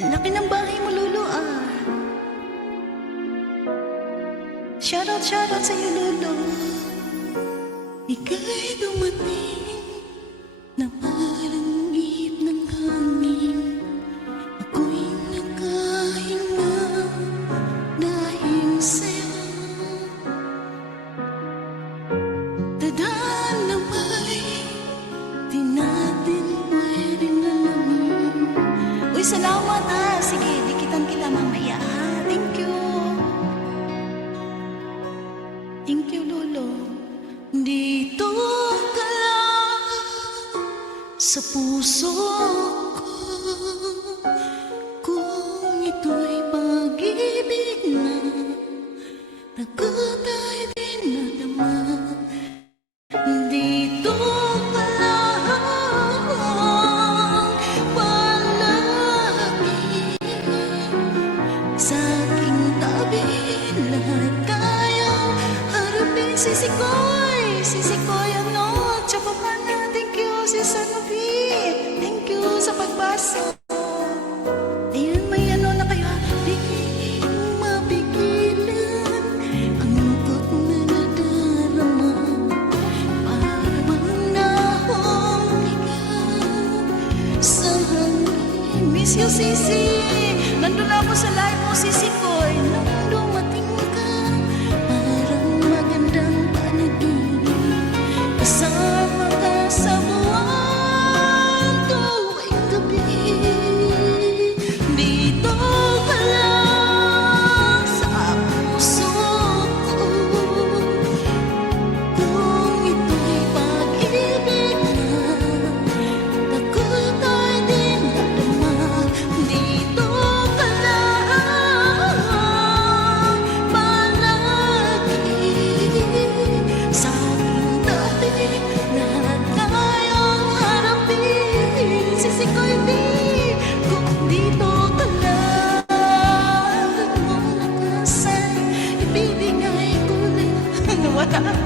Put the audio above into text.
Laki ng bahay mo, Lolo, ah. Shoutout sa'yo, Lolo. Ika'y dumating na parang ihip ng hangin. Ako'y nagkahinga dahil sa'yo. Tadhana ba'y di natin pwedeng alamin? Uy, salamat ha. Sige, dikitan kita mamaya ha. Thank you. Thank you, Lolo. Dito ka lang sa puso ko. Kung ito'y pag-ibig na takot ay di nadama. Dito ka lang palagi sa aking tabi. Lahat kayang harapin. Sisikoy, ano? Tsaka pa na. Thank you, Sis Anovi. Thank you sa pagbasa. Ayun, may ano na kayo. Di mapigilan ang lungkot na nadarama. Parang nahulika sa hangin. Miss you, Sisi. Nandun ako sa live mo, Sisikoy. Nung dumating ka, parang magandang panaginip. Kasama ka sa buwan tuwing gabi. Dito ka lang sa puso ko. Kung ito'y pag-ibig na takot ay di nadama. Dito ka lang palagi sa aking tabi. Lahat kayang harapin. Sisikoy, di kung dito ka lang. Kung nakasay, ibibigay ko na. Wala.